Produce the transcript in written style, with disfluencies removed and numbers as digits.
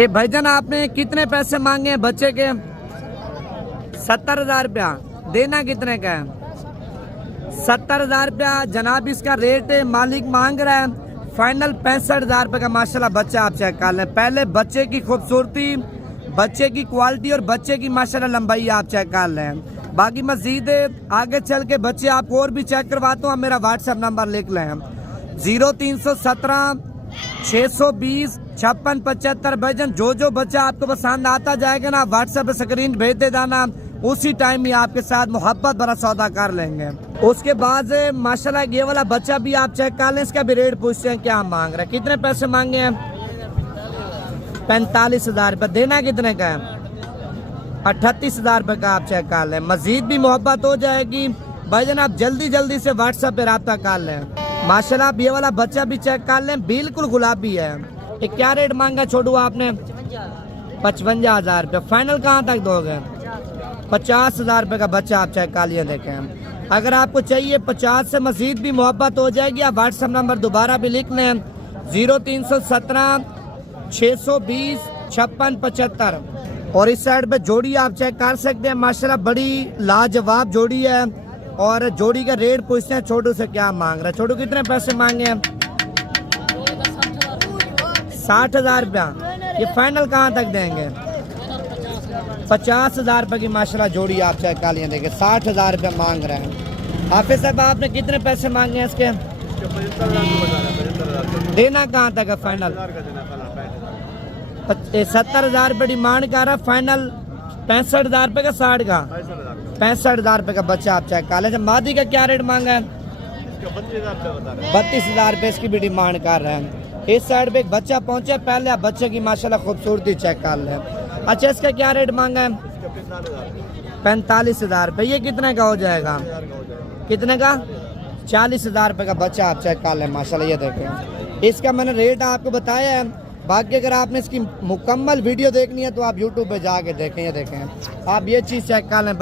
ये भाईजान आपने कितने पैसे मांगे हैं बच्चे के? 70,000 रुपया। देना कितने का है? 70,000 रुपया जनाब इसका रेट है। मालिक मांग रहा है फाइनल 65,000 रुपये का। माशाल्लाह बच्चा आप चेक कर लें। पहले बच्चे की खूबसूरती, बच्चे की क्वालिटी और बच्चे की माशाल्लाह लंबाई आप चेक कर लें। बाकी मजीद आगे चल के बच्चे आपको और भी चेक करवाता हूँ। मेरा व्हाट्सएप नंबर लिख लें 0317 620 56 75। भाईजान जो बच्चा आपको पसंद आता जाएगा ना, व्हाट्सएप पे स्क्रीन भेज दे देना, उसी टाइम ही आपके साथ मोहब्बत भरा सौदा कर लेंगे। उसके बाद माशाल्लाह ये वाला बच्चा भी आप चेक कर लें। इसका भी रेट पूछते हैं क्या मांग रहा है, कितने पैसे मांगे हैं? 45,000 रुपये। देना कितने का है? 38,000 रुपये का। आप चेक कर लें, मजीद भी मोहब्बत हो जाएगी। भाईजान आप जल्दी से व्हाट्सएप पे रब्ता कर लें। माशाल्लाह आप ये वाला बच्चा भी चेक कर लें, बिल्कुल गुलाबी है। ये क्या रेट मांगा छोटू आपने? 55,000 रुपये। फाइनल कहाँ तक दोगे? 50,000 रुपये का बच्चा आप चेक कर लिया। देखें अगर आपको चाहिए 50 से मजीद भी मोहब्बत हो जाएगी। आप व्हाट्सएप नंबर दोबारा भी लिख लें 0317 620 56 75। और इस साइड पे जोड़ी आप चेक कर सकते हैं। माशाल्लाह बड़ी लाजवाब जोड़ी है। और जोड़ी का रेट पूछते हैं छोटू से क्या मांग रहा है। छोटू कितने पैसे मांगे हैं? 60,000 रुपया। ये फाइनल कहाँ तक देंगे? 50,000 रुपये की माशाल्लाह जोड़ी आप चेक कर लिए। देखिए 60,000 रुपये मांग रहे हैं। हाफिज साहब आपने कितने पैसे मांगे हैं इसके? 75,000। देना कहाँ तक है फाइनल? 70,000 रुपये डिमांड कर रहा है। फाइनल 65,000 रुपये का। 60 का 65,000 रुपये का बच्चा आप चेक कर लें। मादी का क्या रेट मांगा है? 32,000 रुपये इसकी भी डिमांड कर रहे हैं। इस साइड पे एक बच्चा पहुंचे, पहले आप बच्चे की माशाल्लाह खूबसूरती चेक कर लें। अच्छा इसका क्या रेट मांगा है? 45,000 रुपये। ये कितने का हो जाएगा? कितने का? 40,000 रुपये का बच्चा आप चेक कर लें। माशाल्लाह ये देखें, इसका मैंने रेट आपको बताया है। बाकी अगर आपने इसकी मुकम्मल वीडियो देखनी है तो आप यूट्यूब पे जाके देखें। ये देखें आप ये चीज़ चेक कर लें।